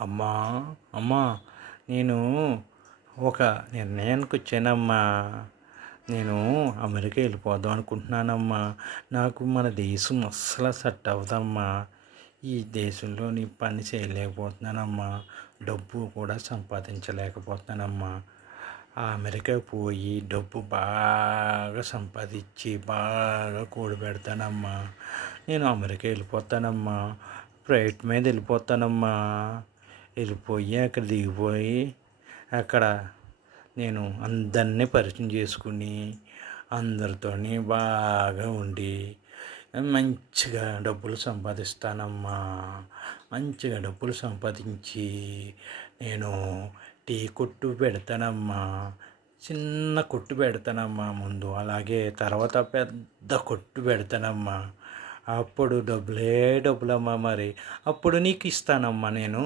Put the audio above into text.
అమ్మా అమ్మా నేను ఒక నిర్ణయానికి వచ్చానమ్మా. నేను అమెరికా వెళ్ళిపోదాం అనుకుంటున్నానమ్మా. నాకు మన దేశం అస్సలు సెట్ అవ్వదమ్మా. ఈ దేశంలోని పని చేయలేకపోతున్నానమ్మా. డబ్బు కూడా సంపాదించలేకపోతున్నానమ్మా. ఆ అమెరికా పోయి డబ్బు బాగా సంపాదించి బాగా కూడబెడతానమ్మా. నేను అమెరికా వెళ్ళిపోతానమ్మా. ఫ్లైట్ మీద వెళ్ళిపోతానమ్మా. వెళ్ళిపోయి అక్కడ దిగిపోయి అక్కడ నేను అందరినీ పరిచయం చేసుకుని అందరితోని బాగా ఉండి మంచిగా డబ్బులు సంపాదిస్తానమ్మా. మంచిగా డబ్బులు సంపాదించి నేను టీ కొట్టు పెడతానమ్మా. చిన్న కొట్టు పెడతానమ్మా ముందు, అలాగే తర్వాత పెద్ద కొట్టు పెడతానమ్మా. అప్పుడు డబ్బులే డబ్బులమ్మా. మరి అప్పుడు నీకు ఇస్తానమ్మా నేను.